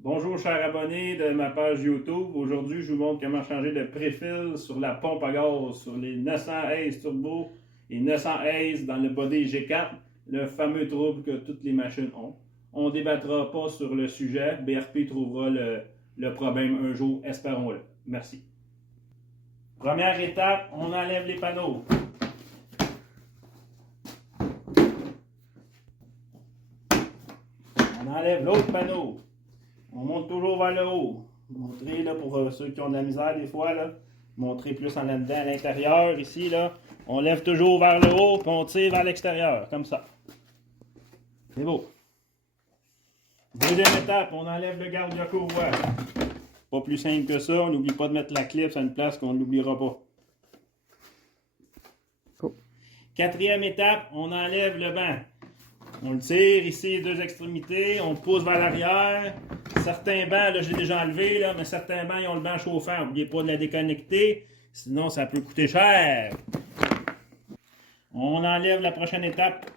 Bonjour chers abonnés de ma page YouTube. Aujourd'hui, je vous montre comment changer le préfil sur la pompe à gaz, sur les 900 Ace Turbo et 900 Ace dans le body G4, le fameux trouble que toutes les machines ont. On ne débattra pas sur le sujet. BRP trouvera le problème un jour, espérons-le. Merci. Première étape, on enlève les panneaux. On enlève l'autre panneau. On monte toujours vers le haut. Montrer là, pour ceux qui ont de la misère des fois, là, montrer plus en là-dedans à l'intérieur. Ici, là, on lève toujours vers le haut et on tire vers l'extérieur, comme ça. C'est beau. Deuxième étape, on enlève le garde-courroie. Pas plus simple que ça. On n'oublie pas de mettre la clip à une place qu'on ne l'oubliera pas. Quatrième étape, on enlève le banc. On le tire ici, les deux extrémités, on le pousse vers l'arrière. Certains bancs, là, je l'ai déjà enlevé, là, mais certains bancs, ils ont le banc chauffant. N'oubliez pas de la déconnecter, sinon ça peut coûter cher. On enlève la prochaine étape,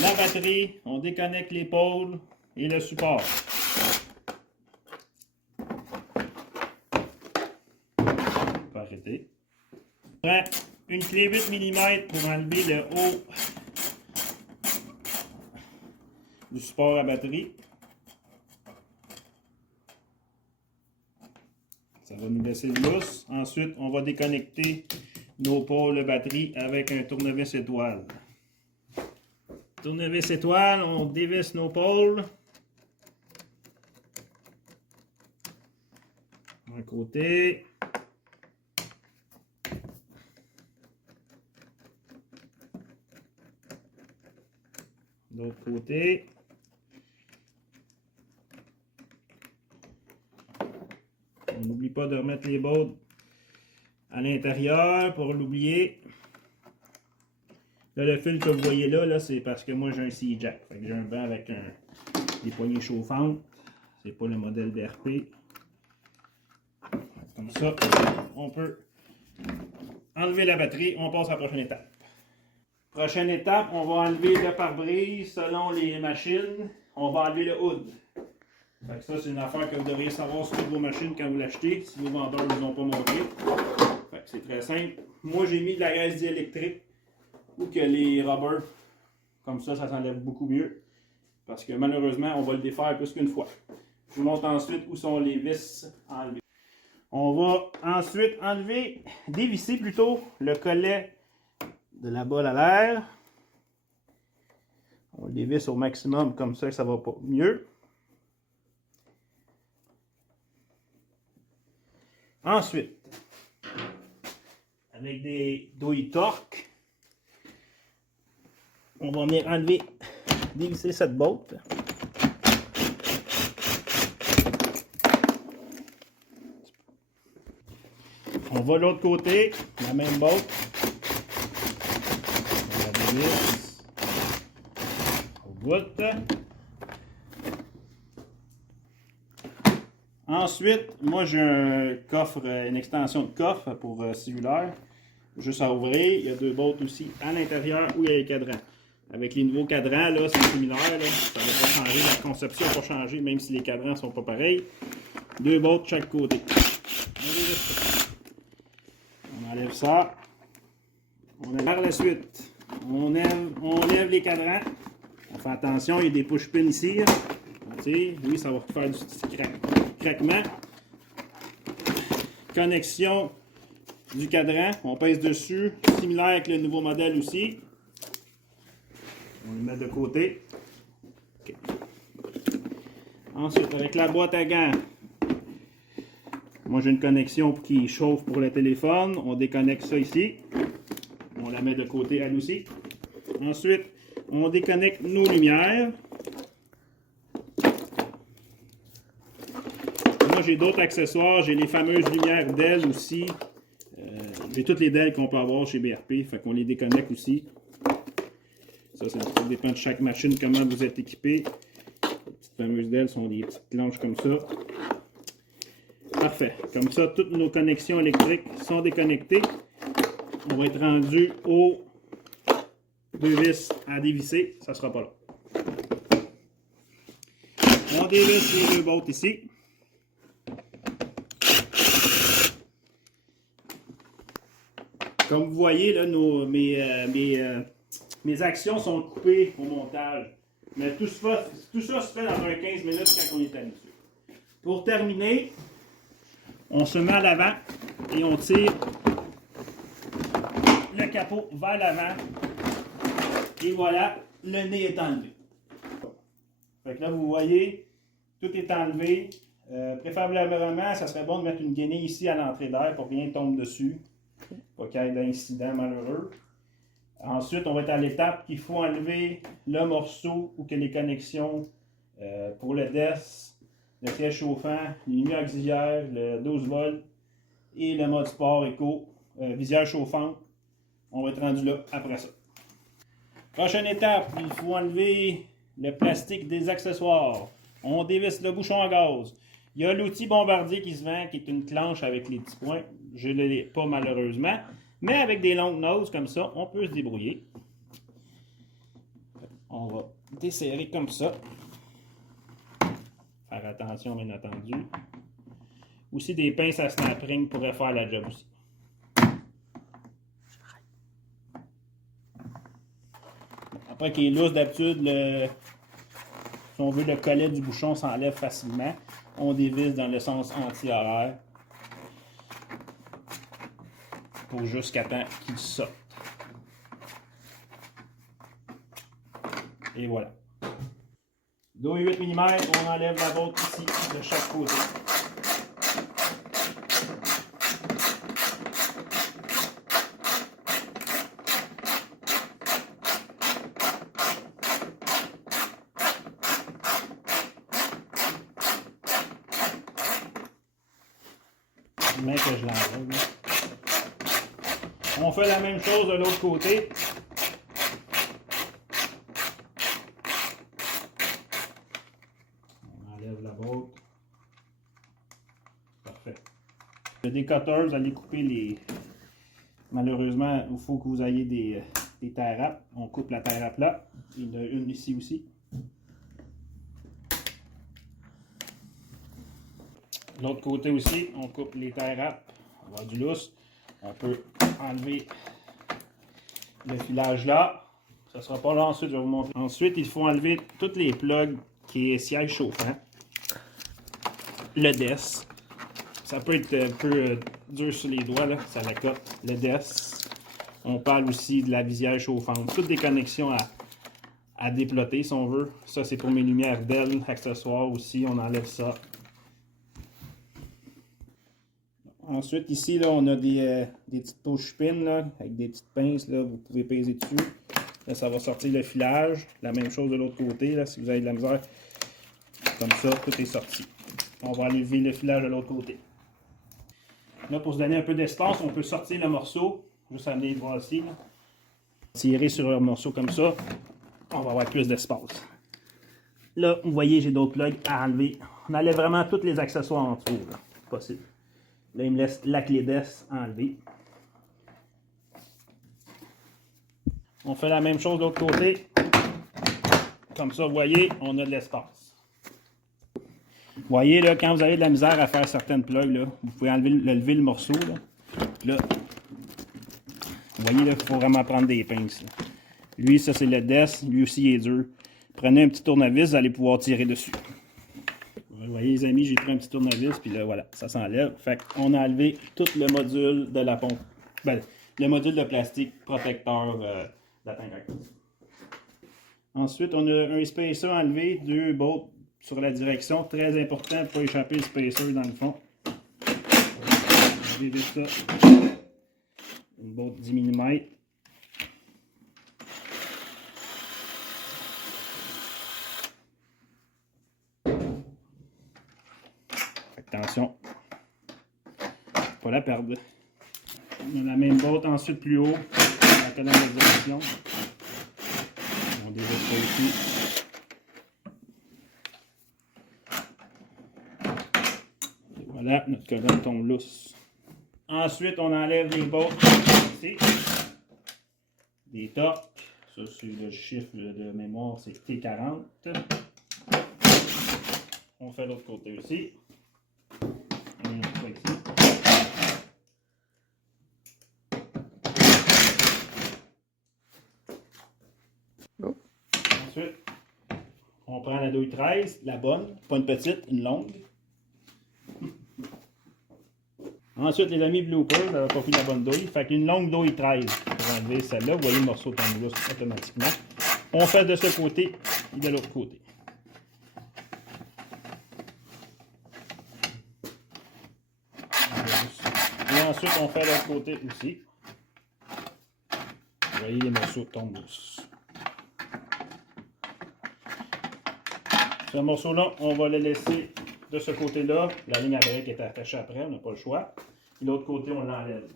la batterie, on déconnecte les pôles et le support. On peut arrêter. On prend une clé 8 mm pour enlever le haut du support à batterie. Ça va nous laisser lousse. Ensuite, on va déconnecter nos pôles de batterie avec un tournevis étoile. Tournevis étoile, on dévisse nos pôles. Un côté. L'autre côté. On n'oublie pas de remettre les bottes à l'intérieur pour l'oublier. Là, le fil que vous voyez là, c'est parce que moi j'ai un C-Jack. J'ai un banc avec des poignées chauffantes. C'est pas le modèle BRP. Comme ça, on peut enlever la batterie. On passe à la prochaine étape. Prochaine étape, on va enlever le pare-brise selon les machines. On va enlever le hood. Fait que ça, c'est une affaire que vous devriez savoir sur toutes vos machines quand vous l'achetez, si vos vendeurs ne vous ont pas montré. Fait que c'est très simple. Moi, j'ai mis de la graisse diélectrique ou que les rubbers. Comme ça s'enlève beaucoup mieux. Parce que malheureusement, on va le défaire plus qu'une fois. Je vous montre ensuite où sont les vis enlevées. On va ensuite enlever, dévisser plutôt, le collet de la bolle à l'air. On le dévisse au maximum, comme ça va pas mieux. Ensuite, avec des douilles torque, on va venir enlever, dévisser cette botte. On va de l'autre côté, la même botte. On la dévisse au bout. Ensuite, moi j'ai un coffre, une extension de coffre pour cellulaire, juste à ouvrir. Il y a deux bottes aussi à l'intérieur où il y a les cadrans. Avec les nouveaux cadrans, là, c'est similaire, là. Ça ne va pas changer, la conception va pas changer, même si les cadrans ne sont pas pareils. Deux bottes de chaque côté. On enlève ça. Par la suite, on lève les cadrans. On fait attention, il y a des push-pins ici. Oui, ça va faire du petit craquement. Connexion du cadran, on pèse dessus, similaire avec le nouveau modèle aussi. On le met de côté. Okay. Ensuite, avec la boîte à gants, moi j'ai une connexion qui chauffe pour le téléphone. On déconnecte ça ici. On la met de côté elle aussi. Ensuite, on déconnecte nos lumières. Moi, j'ai d'autres accessoires. J'ai les fameuses lumières DEL aussi. J'ai toutes les DEL qu'on peut avoir chez BRP. Fait qu'on les déconnecte aussi. Ça dépend de chaque machine, comment vous êtes équipé. Les petites fameuses DEL sont des petites planches comme ça. Parfait. Comme ça, toutes nos connexions électriques sont déconnectées. On va être rendu aux deux vis à dévisser. Ça ne sera pas là. On dévisse les deux bottes ici. Comme vous voyez, là, mes actions sont coupées au montage. Mais tout ça se fait dans un 15 minutes quand on est habitué. Pour terminer, on se met à l'avant et on tire le capot vers l'avant. Et voilà, le nez est enlevé. Fait que là, vous voyez, tout est enlevé. Préférablement, ça serait bon de mettre une guenille ici à l'entrée d'air pour que rien tombe dessus. Pas qu'il y ait d'incident malheureux. Ensuite, on va être à l'étape qu'il faut enlever le morceau ou que les connexions pour le DES, le siège chauffant, les lumières auxiliaires, le 12 volts et le mode sport éco, visière chauffante. On va être rendu là après ça. Prochaine étape, il faut enlever le plastique des accessoires. On dévisse le bouchon à gaz. Il y a l'outil bombardier qui se vend, qui est une clenche avec les petits points. Je ne l'ai pas malheureusement. Mais avec des longues noses comme ça, on peut se débrouiller. On va desserrer comme ça. Faire attention, bien entendu. Aussi, des pinces à snap ring pourraient faire la job aussi. Après qu'il est lousse d'habitude, si on veut le collet du bouchon s'enlève facilement. On dévisse dans le sens anti-horaire pour jusqu'à temps qu'il sorte. Et voilà. Dos 8 mm, on enlève la botte ici de chaque côté. Mais que je l'enlève. On fait la même chose de l'autre côté. On enlève la botte. Parfait. Le décoteur, vous allez couper les... Malheureusement, il faut que vous ayez des tie wraps. On coupe la tie wrap là. Il y en a une ici aussi. De l'autre côté aussi, on coupe les tie wraps. On va avoir du lousse. On peut enlever le filage là. Ça ne sera pas là ensuite, je vais vous montrer. Ensuite, il faut enlever tous les plugs qui est siège chauffant. Le DES. Ça peut être un peu dur sur les doigts, là, ça la cote. Le DES. On parle aussi de la visière chauffante. Toutes des connexions à déploter si on veut. Ça, c'est pour mes lumières Dell, accessoires aussi. On enlève ça. Ensuite, ici, là, on a des petites push pins là, avec des petites pinces. Là, vous pouvez peser dessus. Là, ça va sortir le filage. La même chose de l'autre côté. Là, si vous avez de la misère, comme ça, tout est sorti. On va enlever le filage de l'autre côté. Là, pour se donner un peu d'espace, on peut sortir le morceau. Juste amener le voir ici. Là. Tirer sur le morceau comme ça. On va avoir plus d'espace. Là, vous voyez, j'ai d'autres plugs à enlever. On enlève vraiment tous les accessoires en dessous. Là. Possible. Là, il me laisse la clé DES enlevée. On fait la même chose de l'autre côté. Comme ça, vous voyez, on a de l'espace. Vous voyez, là, quand vous avez de la misère à faire certaines plugs, là, vous pouvez lever le morceau. Là, vous voyez, là, il faut vraiment prendre des pinces. Là. Lui, ça, c'est le DES. Lui aussi, il est dur. Prenez un petit tournevis, vous allez pouvoir tirer dessus. Vous voyez les amis, j'ai pris un petit tournevis, puis là, voilà, ça s'enlève. Fait qu'on a enlevé tout le module de la pompe. Ben, le module de plastique protecteur de la tank à gaz. Ensuite, on a un spacer enlevé, 2 bolts sur la direction. Très important pour ne pas échapper le spacer dans le fond. On va dévisser ça. Une botte 10 mm. Attention, pas la perdre. On a la même botte ensuite plus haut, la colonne de direction. On dévisse ça ici. Et voilà, notre colonne tombe lousse. Ensuite, on enlève les bottes ici. Des torques. Ça, c'est le chiffre de mémoire, c'est T40. on fait l'autre côté aussi. On fait ici. Oh. Ensuite, on prend la douille 13, la bonne, pas une petite, une longue. Ensuite, les amis Blooper, vous n'avez pas pris la bonne douille. Fait qu'une longue douille 13 pour enlever celle-là. Vous voyez le morceau tombe lousse automatiquement. On fait de ce côté et de l'autre côté. Et ensuite, on fait l'autre côté aussi. Vous voyez, les morceaux tombent lousse. Ce morceau-là, on va le laisser de ce côté-là. La ligne à break est attachée après, on n'a pas le choix. Et l'autre côté, on l'enlève.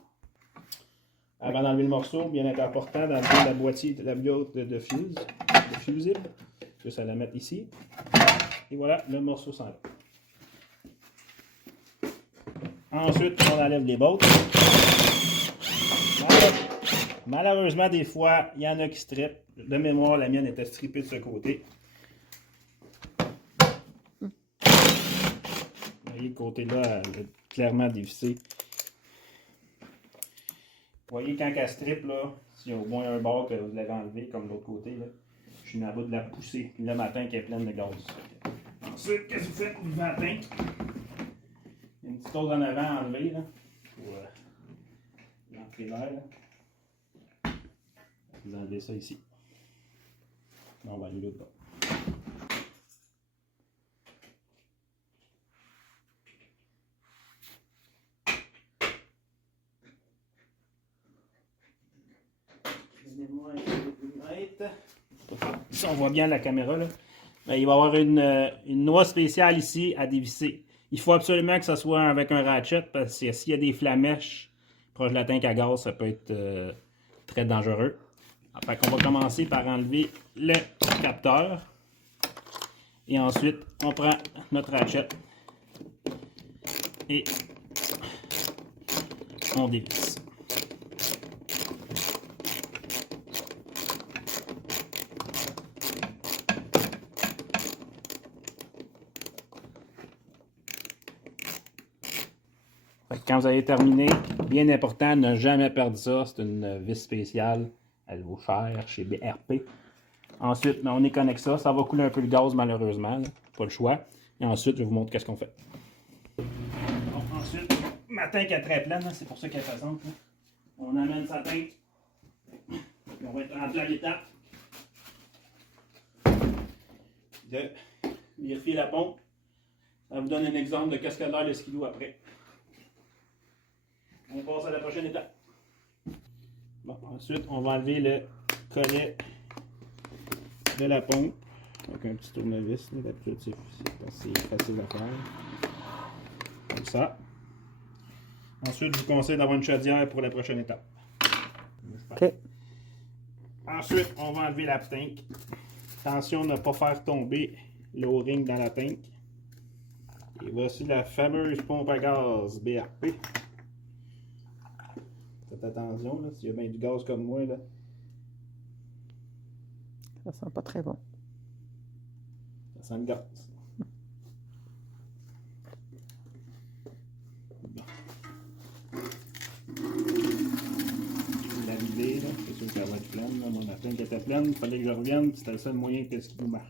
Avant d'enlever le morceau, bien important d'enlever la boîtier, la boîte de fusible. Juste à la mettre ici. Et voilà, le morceau s'enlève. Ensuite, on enlève les bottes. Malheureusement, des fois, il y en a qui strippent. De mémoire, la mienne était strippée de ce côté. Vous voyez, le côté-là, elle est clairement dévissé. Vous voyez, quand elle strip, là, s'il y a au moins un bord que vous l'avez enlevé, comme l'autre côté, là, je suis dans le bout de la pousser. Puis le matin, qui est pleine de gaz. Ensuite, qu'est-ce que vous faites? Vous levez la tank. Il y a une petite hausse en avant à enlever, là, pour l'entrée d'air. Vous enlevez ça ici. Là, on va aller l'autre bord. Si on voit bien la caméra, là, il va y avoir une noix spéciale ici à dévisser. Il faut absolument que ce soit avec un ratchet parce que s'il y a des flamèches proche de la tank à gaz, ça peut être très dangereux. Fait qu'on va commencer par enlever le capteur. Et ensuite, on prend notre ratchet et on dévisse. Quand vous avez terminé, bien important, ne jamais perdre ça. C'est une vis spéciale. Elle vaut cher chez BRP. Ensuite, on déconnecte ça. Ça va couler un peu le gaz malheureusement. Là. Pas le choix. Et ensuite, je vous montre qu'est-ce qu'on fait. Bon, ensuite, ma tank est très pleine. C'est pour ça qu'elle est pesante. Là. On amène sa tank. On va être rendu à l'étape de vérifier la pompe. Ça vous donne un exemple de qu'est-ce que l'air de skidoo après. On passe à la prochaine étape. Bon, ensuite, on va enlever le collet de la pompe avec un petit tournevis. D'habitude, c'est assez facile à faire. Comme ça. Ensuite, je vous conseille d'avoir une chaudière pour la prochaine étape. OK. Ensuite, on va enlever la tank. Attention à ne pas faire tomber l'O-ring dans la tank. Et voici la fameuse pompe à gaz BRP. Faites attention, là, s'il y a bien du gaz comme moi, là. Ça sent pas très bon. Ça sent le gaz. Bon. Je vais la vider, là. C'est sûr qu'elle va être pleine. Là. Mon tank était pleine, il fallait que je revienne, c'était le seul moyen que ce qui nous marche.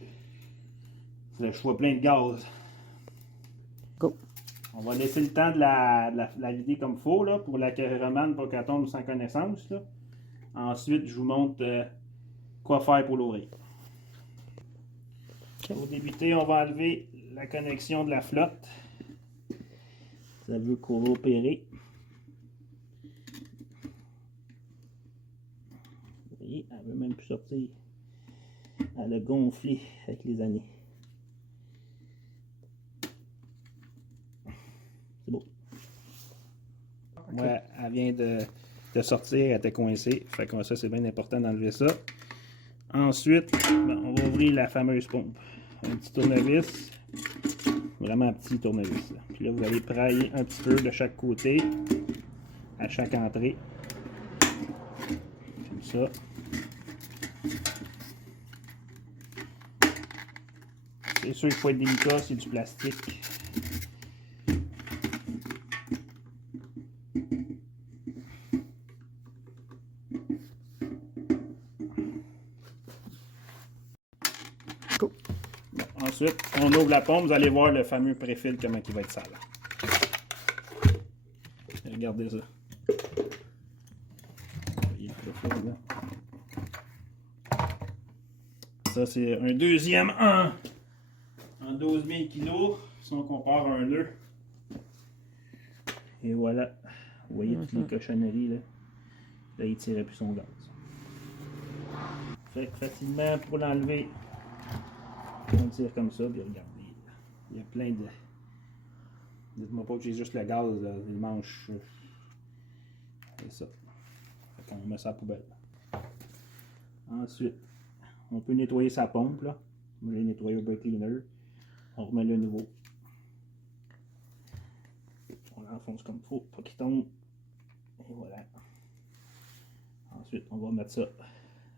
Il fallait que je sois plein de gaz. Go! On va laisser le temps de la vider comme il faut, là, pour la caméraman, pour qu'elle tombe sans connaissance. Là. Ensuite, je vous montre quoi faire pour l'ouvrir. Okay. Pour débuter, on va enlever la connexion de la flotte. Ça veut coopérer. Vous voyez, elle ne veut même plus sortir. Elle a gonflé avec les années. C'est beau. Okay. Ouais, elle vient de sortir, elle était coincée. Fait que ça, c'est bien important d'enlever ça. Ensuite, ben, on va ouvrir la fameuse pompe. Un petit tournevis. Vraiment un petit tournevis. Là. Puis là, vous allez prailler un petit peu de chaque côté, à chaque entrée. Comme ça. C'est sûr qu'il faut être délicat, c'est du plastique. Go. Bon, ensuite, on ouvre la pompe, vous allez voir le fameux préfil, comment il va être sale. Regardez ça. Voyez le préfil, là. Ça, c'est un deuxième en 12 000 kg, si on compare à un nœud. Et voilà. Vous voyez toutes les cochonneries, là. Là, il ne tirait plus son gaz. Fait que facilement, pour l'enlever, on tire comme ça, puis regardez. Il y a plein de... Dites-moi pas que j'ai juste le gaz, là, les manches. C'est ça. Fait qu'on met ça à la poubelle. Ensuite, on peut nettoyer sa pompe, là. Moi, j'ai nettoyé au brake cleaner. On remet le nouveau. On l'enfonce comme il faut, pas qu'il tombe. Et voilà. Ensuite, on va mettre ça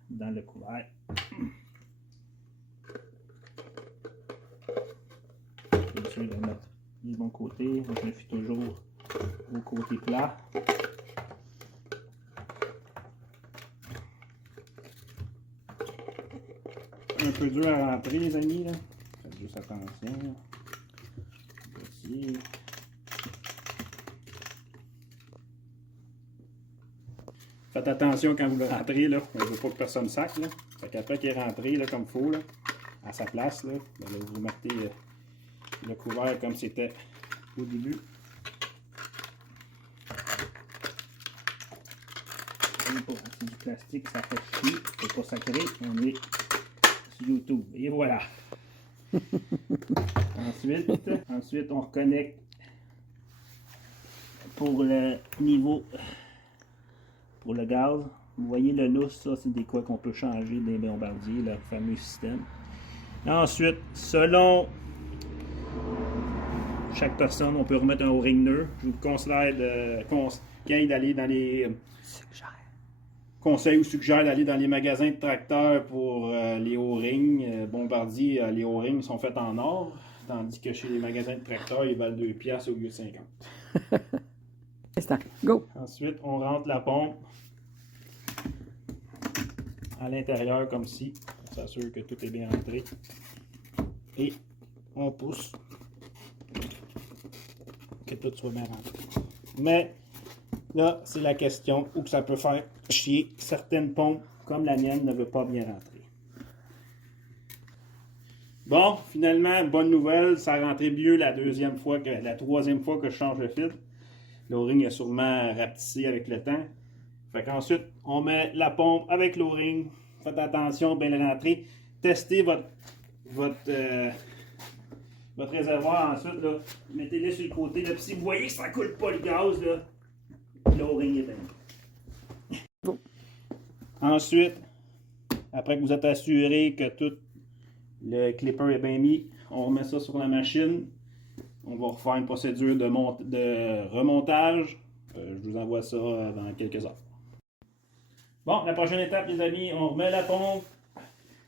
dans le couvert. Bien sûr, je vais mettre du bon côté. Donc, je le fais toujours au côté plat. Un peu dur à rentrer, les amis. Là. Faites juste attention. Ici. Faites attention quand vous le rentrez, là. On ne veut pas que personne sac. Là. Fait qu'après qu'il est rentré là, comme il faut, là, à sa place, là, ben là, vous mettez le couvert comme c'était au début. C'est du plastique, ça fait chier. C'est pas sacré. On est sur YouTube. Et voilà. Ensuite, on reconnecte pour le niveau pour le gaz. Vous voyez le lousse, ça c'est des quoi qu'on peut changer des bombardiers, le fameux système. Ensuite, selon chaque personne, on peut remettre un O-ring nœud. Je vous conseille d'aller dans les conseille ou suggère d'aller dans les magasins de tracteurs pour les O-rings. Bombardier, les O-rings sont faits en or, tandis que chez les magasins de tracteurs, ils valent 2 piastres au lieu de 50. Instant. Go! Ensuite, on rentre la pompe à l'intérieur comme ci. On s'assure que tout est bien rentré. Et on pousse que tout soit bien rentré. Mais là, c'est la question où que ça peut faire chier. Certaines pompes, comme la mienne, ne veut pas bien rentrer. Bon, finalement, bonne nouvelle, ça a rentré mieux la troisième fois que je change le filtre. L'O-ring est sûrement rapetissé avec le temps. Fait qu'ensuite, on met la pompe avec l'O-ring. Faites attention, bien le rentrer. Testez votre réservoir ensuite. Mettez-le sur le côté. Là. Puis si vous voyez que ça ne coule pas le gaz, l'O-ring est bien. Bon. Ensuite, après que vous êtes assuré que tout le clipper est bien mis, on remet ça sur la machine. On va refaire une procédure de remontage. Je vous envoie ça dans quelques heures. Bon, la prochaine étape, les amis, on remet la pompe,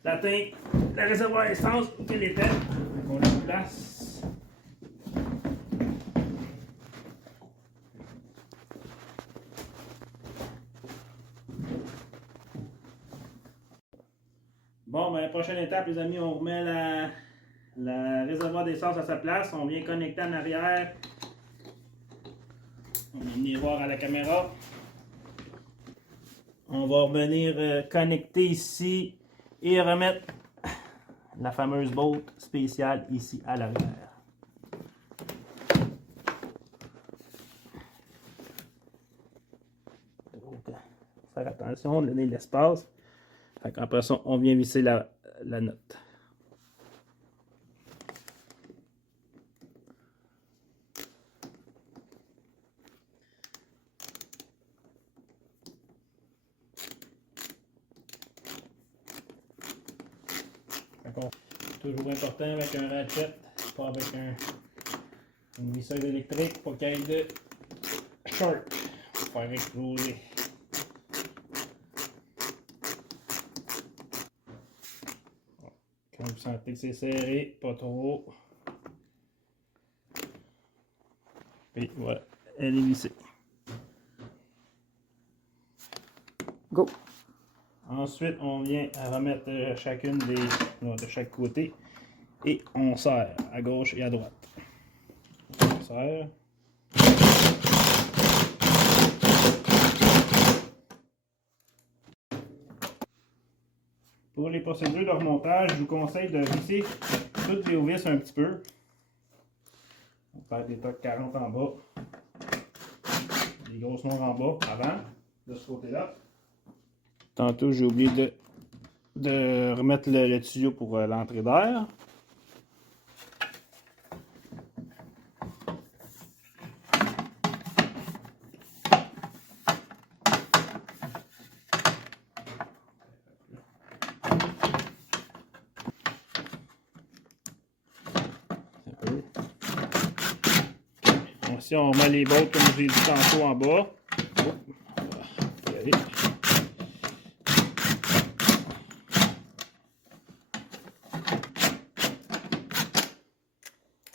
la tank, le réservoir à essence, où il était. On le place. Bon, ben, la prochaine étape, les amis, on remet le réservoir d'essence à sa place. On vient connecter en arrière. On va venir voir à la caméra. On va revenir connecter ici et remettre la fameuse bolt spéciale ici à l'arrière. Faire attention, donner l'espace. Après ça, on vient visser la note. Toujours important avec un ratchet, pas avec une visseuse électrique pour qu'il y ait de short pour faire exploser. Quand vous sentez que c'est serré, pas trop. Et voilà, elle est vissée. Go. Ensuite, on vient à remettre chacune de chaque côté et on serre à gauche et à droite. On serre. Pour les procédures de remontage, je vous conseille de visser toutes les vis un petit peu. On va faire des tocs 40 en bas. Des grosses noires en bas avant, de ce côté-là. Tantôt, j'ai oublié de remettre le tuyau pour l'entrée d'air. Ici, on met les bottes, comme j'ai dit tantôt, en bas.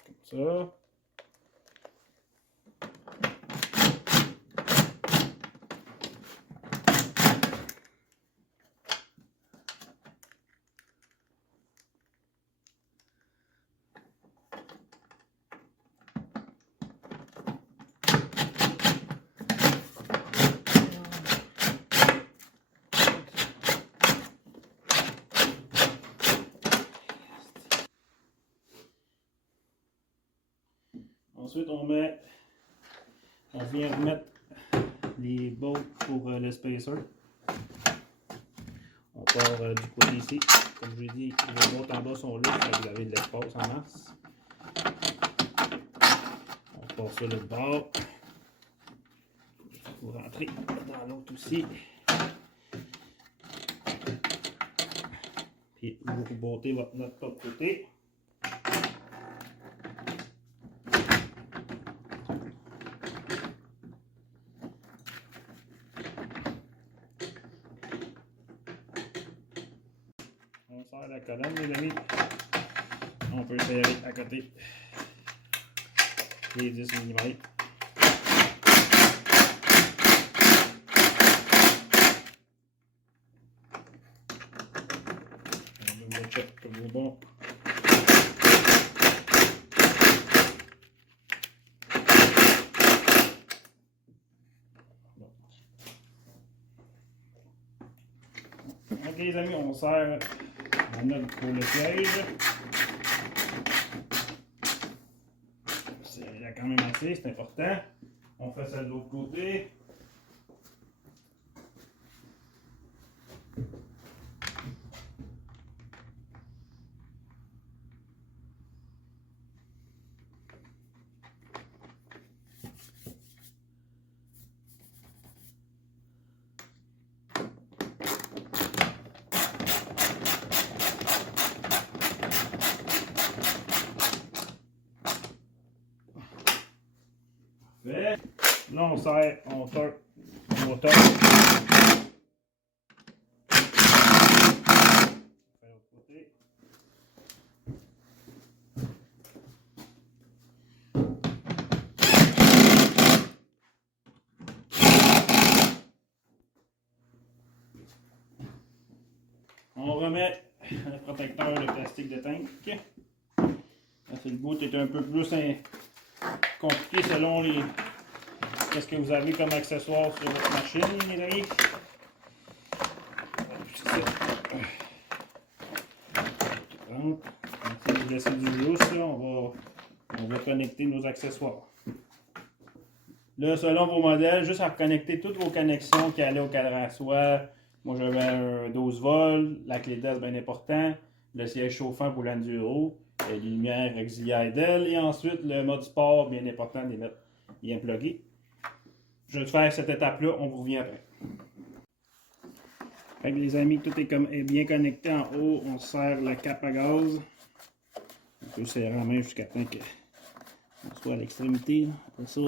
Comme ça. Ensuite, on vient remettre les bolts pour le spacer. On part du côté ici. Comme je l'ai dit, les bolts en bas sont là, vous avez de l'espace en masse. On part sur le bord. Vous rentrez dans l'autre aussi. Puis vous bottez notre côté. On serre la colonne, les amis. On peut serrer à côté les 10 mm. On va le check pour vous bon. Ok les amis, on serre la note pour le siège. C'est là quand même assez, c'est important. On fait ça de l'autre côté. Fait. Là, on serre, on torque le moteur. On remet le protecteur de plastique de tank. Le bout est un peu plus compliqué selon qu'est-ce que vous avez comme accessoire sur votre machine, les amis. Si vous laissez du lousse, on va connecter nos accessoires. Là, selon vos modèles, juste à reconnecter toutes vos connexions qui allaient au cadran à soie. Moi, j'avais un 12 volts, la clé d'as bien important, le siège chauffant pour l'enduro, les lumières auxiliaires d'aile et ensuite le mode sport, bien important de les mettre bien plugués. Je vais faire cette étape-là, on vous revient après. Fait que les amis, tout est bien connecté en haut, on serre la cape à gaz. On peut serrer la main jusqu'à temps qu'on soit à l'extrémité. Après ça,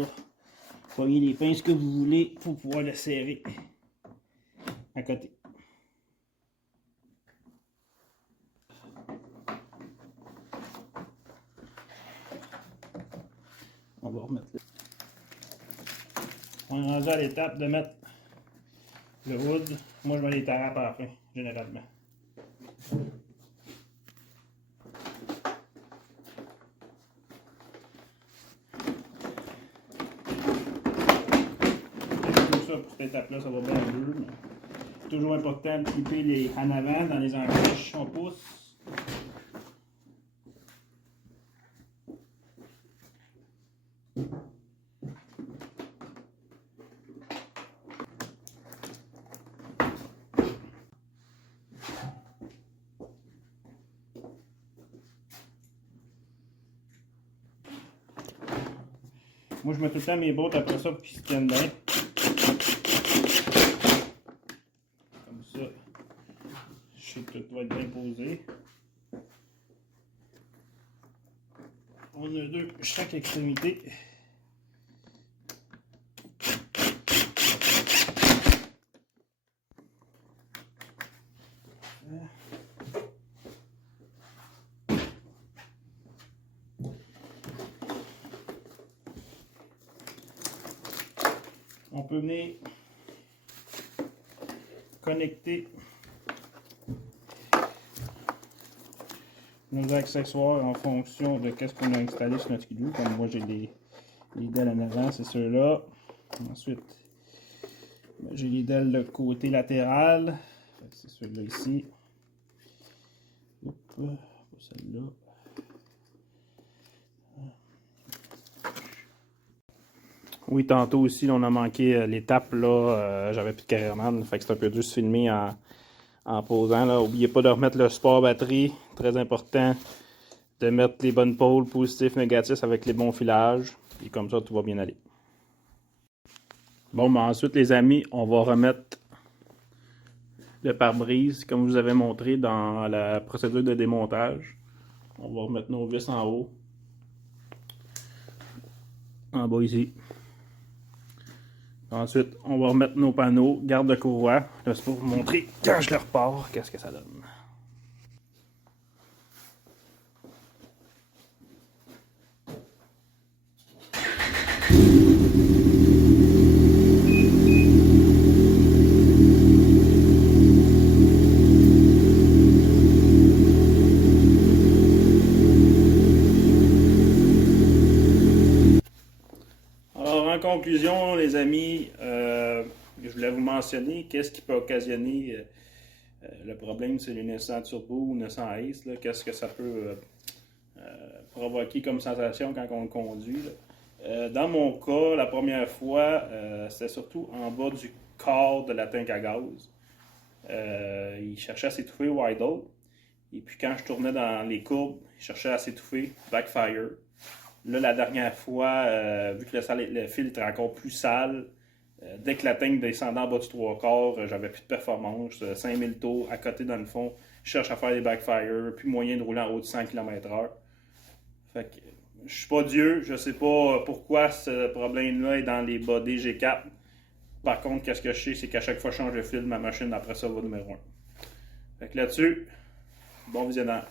prenez les pinces que vous voulez pour pouvoir le serrer à côté. On va remettre là. On est rendu à l'étape de mettre le hood. Moi, je mets les tarapes à la fin, généralement. Tout ça pour cette étape-là, ça va bien mieux. C'est toujours important de clipper les en avant dans les encaches. On pousse. Moi, je mets tout le temps mes bottes après ça pour qu'ils se tiennent bien. Comme ça, je sais que tout doit être bien posé. On a deux chaque extrémité. On peut venir connecter nos accessoires en fonction de ce qu'on a installé sur notre skidoo. Comme moi j'ai les dalles en avant, c'est ceux-là. Ensuite, j'ai les dalles de côté latéral. C'est ceux-là ici. Hop, pas celle-là. Oui, tantôt aussi, on a manqué l'étape, là, j'avais plus de caméraman, fait que c'est un peu dur de se filmer en posant. N'oubliez pas de remettre le support batterie, très important, de mettre les bonnes pôles positifs, négatifs avec les bons filages, et comme ça, tout va bien aller. Bon, ben ensuite, les amis, on va remettre le pare-brise, comme je vous avais montré dans la procédure de démontage. On va remettre nos vis en haut, en bas ici. Ensuite, on va remettre nos panneaux garde-courroie. Là, c'est pour vous montrer quand je le repars, qu'est-ce que ça donne. Alors, en conclusion, les amis, je voulais vous mentionner qu'est-ce qui peut occasionner le problème, c'est les 900 Turbo ou 900 Ace. Qu'est-ce que ça peut provoquer comme sensation quand on le conduit. Dans mon cas, la première fois, c'était surtout en bas du corps de la tank à gaz. Il cherchait à s'étouffer au idle. Et puis quand je tournais dans les courbes, il cherchait à s'étouffer, backfire. Là, la dernière fois, vu que le fil était encore plus sale, dès que la tank descendait en bas du 3/4, j'avais plus de performance. 5000 tours à côté dans le fond. Je cherche à faire des backfire, plus moyen de rouler en haut de 100 km/h. Fait que je suis pas Dieu, je sais pas pourquoi ce problème-là est dans les body G4. Par contre, qu'est-ce que je sais, c'est qu'à chaque fois que je change de fil, ma machine après ça va numéro 1. Fait que là-dessus, bon visionnage.